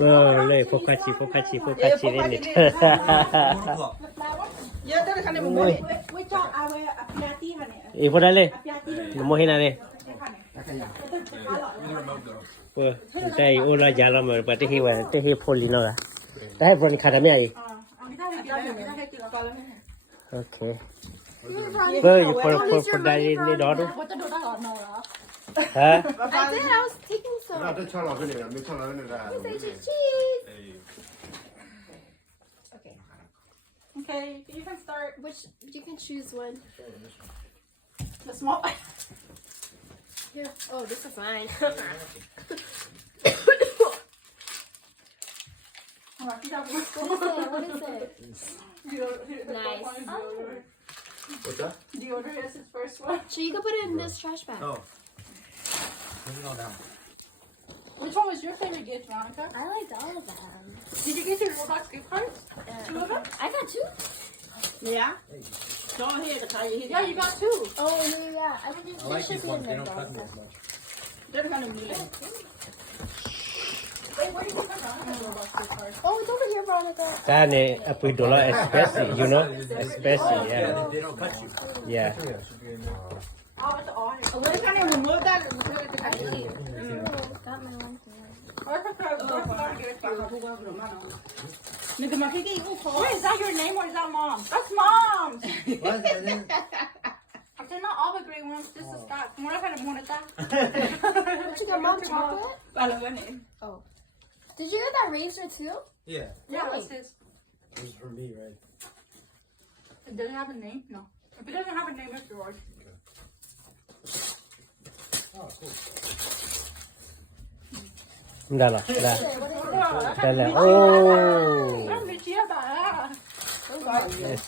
เลยโฟกัสเล่นนิด Ya dah kan dia boleh. We talk awe apiati kan ya. อีพอได้เลย Apiati ni. โมหินาเลย kan. ได้โอลายาลามาปะเตฮีวะเตฮีโพลีโนละได้บนคาดามีไอ Kita ada kita kalau ni. โอเคเฮ้ยพอได้นี่ดอดู Bocah dah tak no lah. ฮะ I did. I was taking some. 나 저 차로 그래. 내 차로 그래. Cheese. Okay. Okay, you can start. Which you can choose one. The small. Here. Oh, this is mine. What is it? Nice. What's that? Deodorant is his first one. So you can put it in this trash bag. Oh. Put it all down. Which one was your favorite gift, Monica? I liked all of them. Did you get your Roblox gift cards? Two of them? I got two. Yeah. Go ahead, yeah, you got two. Oh, yeah. I think I like these ones. They don't cut me as much. They're kind of mean. Wait, where did you come from? Roblox gift cards. Oh, it's over here, Veronica. ตาเนี่ยอปุยดอลลาร์ especially you know especially Yeah, yeah they don't cut you. yeah Yeah, it should be in there. Oh, it's on. We're kind of remove that and put it in the Got my one too. Wait, is that your name or is that mom? That's mom. What? And then- They're not all the green ones. This is that. More kind of more that. What you got, Mom? Chocolate? Oh. Did you get that razor too? Yeah, Yeah, what's this? this is for me, right? Does it have a name? No. If it doesn't have a name, it's yours. Oh, cool. ได้ละได้ละโอ้ Let me see that. yes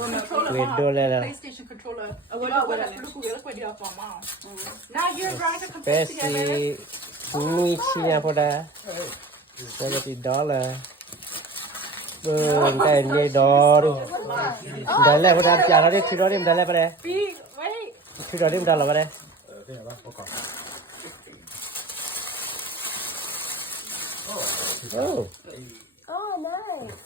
Controller. เวดโดเลยละ PlayStation controller. Look what you have for mom. Now you're trying to compete เป together. ซี่นุยชิยาพอดา$70เบิ่งแต่เนี่ยดอดูได้แล้วพอดาจ่าเราได้คิดว่าได้ได้แล้วปะเนี่ย Big. Wait. คิดว่าได้ได้แล้วปะเนี่ย Okay, that's okay. โอ้ Oh, nice.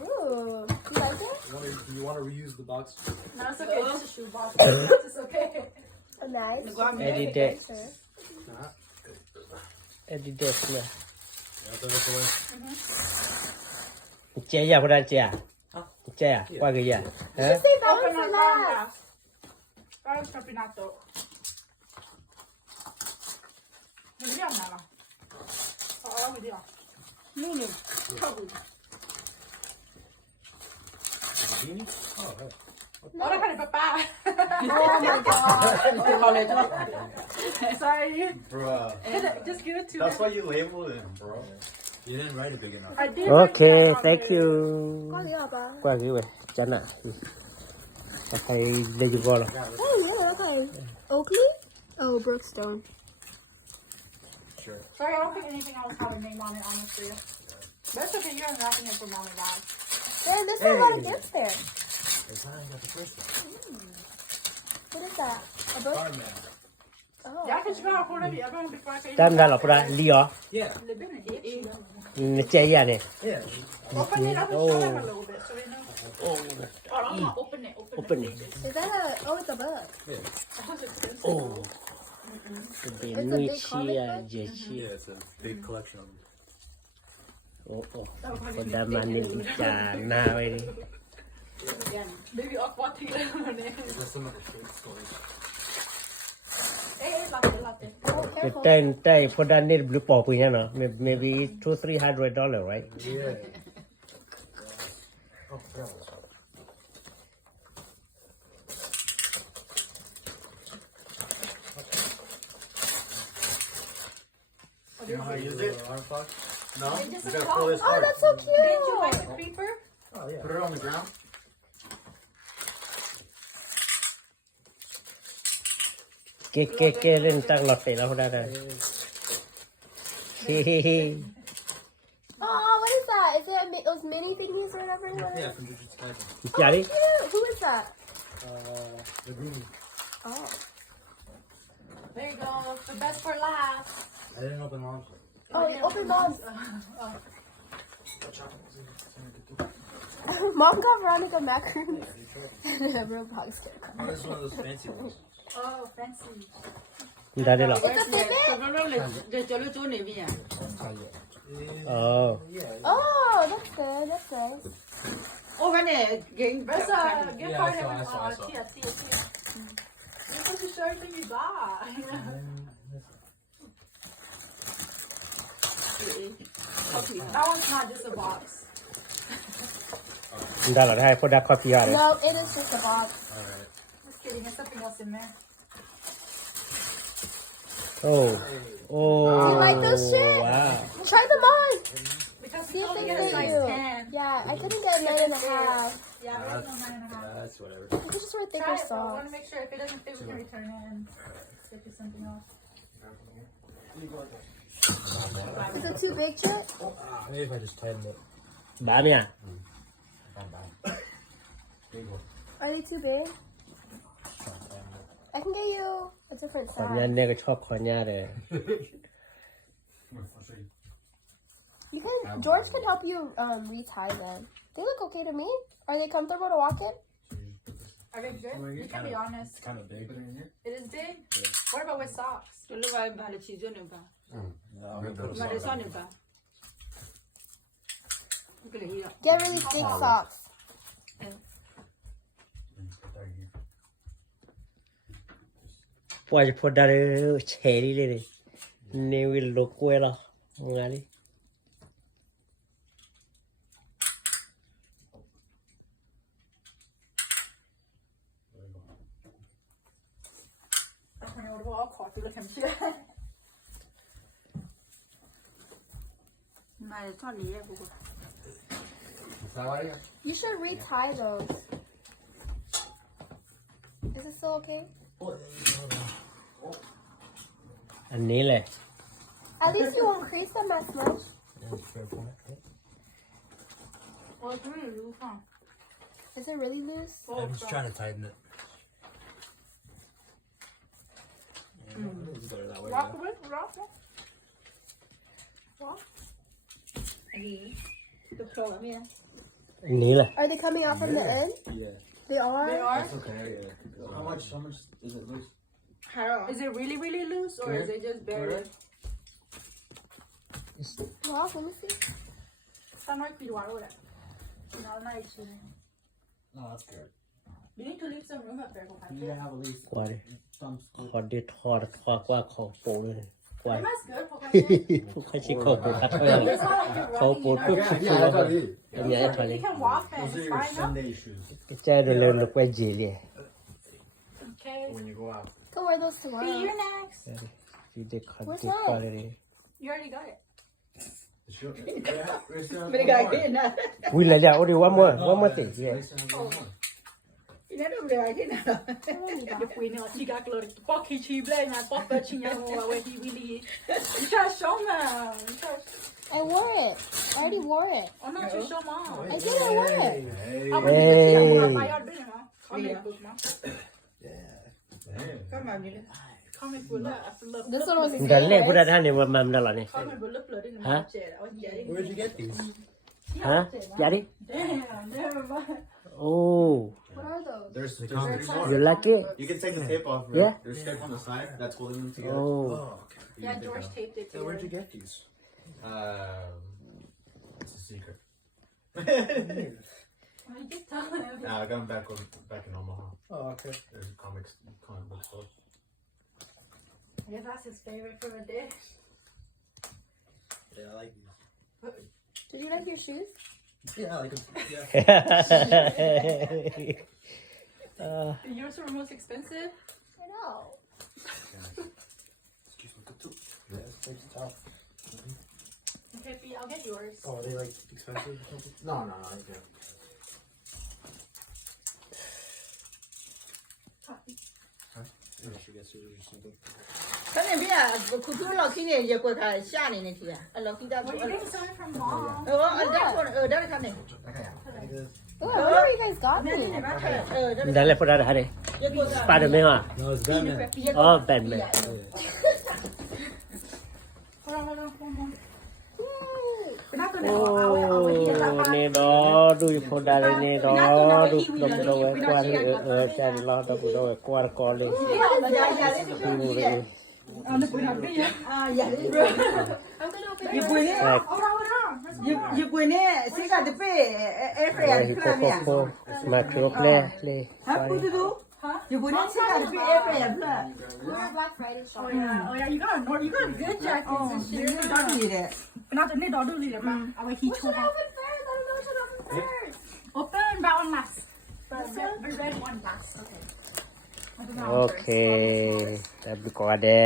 Ooh. You like it? Do you want to reuse the box? No, it's okay. It's a shoe box. It's okay. Oh, nice. เอดิเดส Sure. เอดิเดสเนี่ย Yeah, throw this away. เจียพอดาเจียเจียว่าไงยะฮะ Say that Open one for up last. last. That was campeonato. Vediamo la. Oh, vediamo. Nunu. Kabu. Beanie? Oh, hey. Ora kan papà. Oh my god. Sorry. Bruh. Just give it to That's her. why you labeled it, bro. You didn't write it big enough. I did. โอเค thank you 挂掉吧。กว่ากี่เว้ยจันน่ะใครเลยอยู่บ่ล่ะ Oh, yeah, okay. Oakley? Oh, Brookstone. Sure. Sorry, I don't think anything else had a name on it, honestly. But it's okay. You're unwrapping it for mom and dad. There, there's a lot of gifts there. It's not even the first one. What is that? A book? Spider-Man. Oh. Yeah, because you're gonna hold it. I'm gonna be fine. ตามได้หรอพอดาลีอ๋อ Yeah. เจียเนี่ย Yeah. Open it up and show them a little bit so they know. โอ้ Oh, I'm gonna open it. Open it. open it Is that a, oh, it's a book. That was expensive. โอ้เป็นนุยชิยาเจชิ Yeah, it's a big collection of them. โอ้โอ้พอดามันนี่จาหน้าไว้ดิ Maybe off what to get on it. Just some of the shirts going. Hey, latte, latte. Oh, แต่ careful. แต่พอดานี่บลูปอปุยเนาะ maybe $200-300 right Yeah. Oh, yeah. You know how to use it? Arm fuck? No? You gotta pull this Oh, hard. that's so Did you like cute. the creeper? Oh, yeah. Put it on the ground. เก๋เล่นตั้งหลอดไฟแล้วพอดาได้เฮ้ Oh, what is that? Is it those mini thingies or whatever? Yeah, from Digits Typing. จ่าดิ Cute. Who is that? The green. Oh. There you go. The best for last. I didn't open mine. Oh, open mom's. Mom got Veronica macaroons and a real box. Oh, this is one of those fancy ones. Oh, fancy. ဒါတယ်လား It's a Fitbit? ကျွန်တော်တို့နေပြီอ่ะ အော် Oh, that's good. That's nice. โอ้แม่เนี่ยเก่ง Where's a gift card? I saw. Tia. You're supposed to show everything you got. That one's not just a box. ဒါလားให้พอดา coffee ရတယ် No, it is just a box. Alright. Just kidding. There's something else in there. โอ้โอ้ Do you like those shit? ว้าว Try them on. Because See you if only they get a fit size you. 10. Yeah, I couldn't get 9.5. Yeah, there's no 9.5. That's whatever. You could just wear Try thicker it, but I want to socks. make sure if it doesn't fit, we can return it and get you something else. Is it too big, Chet? Maybe if I just tighten it. บ้าเนี่ย Are they too big? I can get you a different ขอนยา size. เนี่ยก็ชอบขอนยาเลย I'll show you. You can. George can help you retie them. They look okay to me. Are they comfortable to walk in? Are they good? You can be honest. It's kind of big. It is big. What about with socks? ကျွန်တော်ဘာလဲချီစွနေပါ No, မရစနေပါကလေးရ Get really thick socks. ပွားพอดาเฉยเลยนี่วิลโลกวยละงานนี้ I don't know what all coffee with him too. มาชอบนี้กู You should retie those. Is it still okay? อันนี้เลย At least you won't crease them as much. Well, it's really loose, huh? Is it really loose? I'm just trying to tighten it. It's better that way. Rock with rock. อันนี้ตัวโปรเนี่ย อันนี้เลย Are they coming out from the end? Yeah. They are? They are. That's okay. Yeah. How much is it loose? ฮาร์ Is it really, really loose or is it just barely? Well, let me see. That might be water with it. No, not actually. No, that's good. You need to leave some room up there. You need to have at least กว่าดิ some. ขอเด็ดทอดทอดกว่าของโปเลยกว่า That's good. Pokashi. ผู้ใครชิคเขาโปคัดเท่าไหร่ It's not like you're เขา running, โป you ปุ๊บ know? ชิค Yeah, เขา that's what I did. อันนี้ทอดเลย You can walk them. Those It's are your fine, no? Sunday shoes แจ้เร็วๆลูกไปเจเลย Okay. when you go out. Go wear those See, tomorrow. you're next. ที่เด็กขอเด็ดกว่าเลย You already got it. It's your- yeah, it's your- ไม่ได้กายกินนะ วิ่งเลยเนี่ยโอ้ดิว่ามั่วติเย่ It's your one more. อีนั่นไม่ได้กายกินนะ We know he got glory. Fuck he cheap like na fuck the chinya where he really. You gotta show them. You gotta- I wore it. I already wore it. I'm not too sure, mom. I did, I wore it. Hey. I'm gonna see. I'm gonna buy your dinner, mom. Comic book, mom. Hey. ก็มานี่ Comic book, look. I love This one was ดันเล่พุทธทาสเนี่ยว่ามันนั่นหรอเนี่ย comic book, look, look. Didn't Huh? watch it. I was getting. Where'd you get these? ฮะยาดิ Damn, never mind. โอ้ What are those? There's you like it You can take the tape off. Right? Yeah. There's tape on the side that's holding them together. Oh. Okay. You Yeah, can take George that. taped it So where'd you together. get these? It's a secret. Well, you just tell him. I got them back in Omaha. Oh, okay. There's a comic book store. Yeah, that's his favorite for the day. Yeah, I like these. Did you like your shoes? Yeah, I like them. Yeah. Yours were most expensive. I know. Excuse me, too. Yeah, it's tough. Okay, Pete, I'll get yours. Oh, are they like expensive or something? No, okay. Maybe I should get scissors or something. ท่านเนี่ยพี่อ่ะคุณทุกเราที่เนี่ยจะกดถ่ายชาเนี่ยทีอ่ะเราคิดได้ Well, you're getting something from mom. ได้คนได้ท่านเนี่ย Like this. Ooh, whatever you guys got me. ดันเล่พุทธทาสเนี่ยสไปเดอร์แมนอ่ะ No, it's Batman. อ๋อแบทแมน Oh, hold on. We're not โอ้ gonna our here นี่ดอดูพอดาเลยนี่ดอดูดมดอเวกวาเลยใจรอดมดอเวกวาก่อนเลย dạ dạ đấy ดูเลย à dạ đấy I'm gonna open you it. quên đấy you quên đấy sẽ cả được về em phải ฮิ làm โป gì โปมาครบเลยเลย hả cô tu tu you quên đấy sẽ cả được về em phải làm gì We're a Black Friday shop. Oh yeah, you got good jackets and shit. đó gì đấy Not the need to do it, man. I will heat you Should I up. open first? I don't know. Should I open first? Open that one last. The red one last. Okay. โอเคแต่ดูก่อนเด้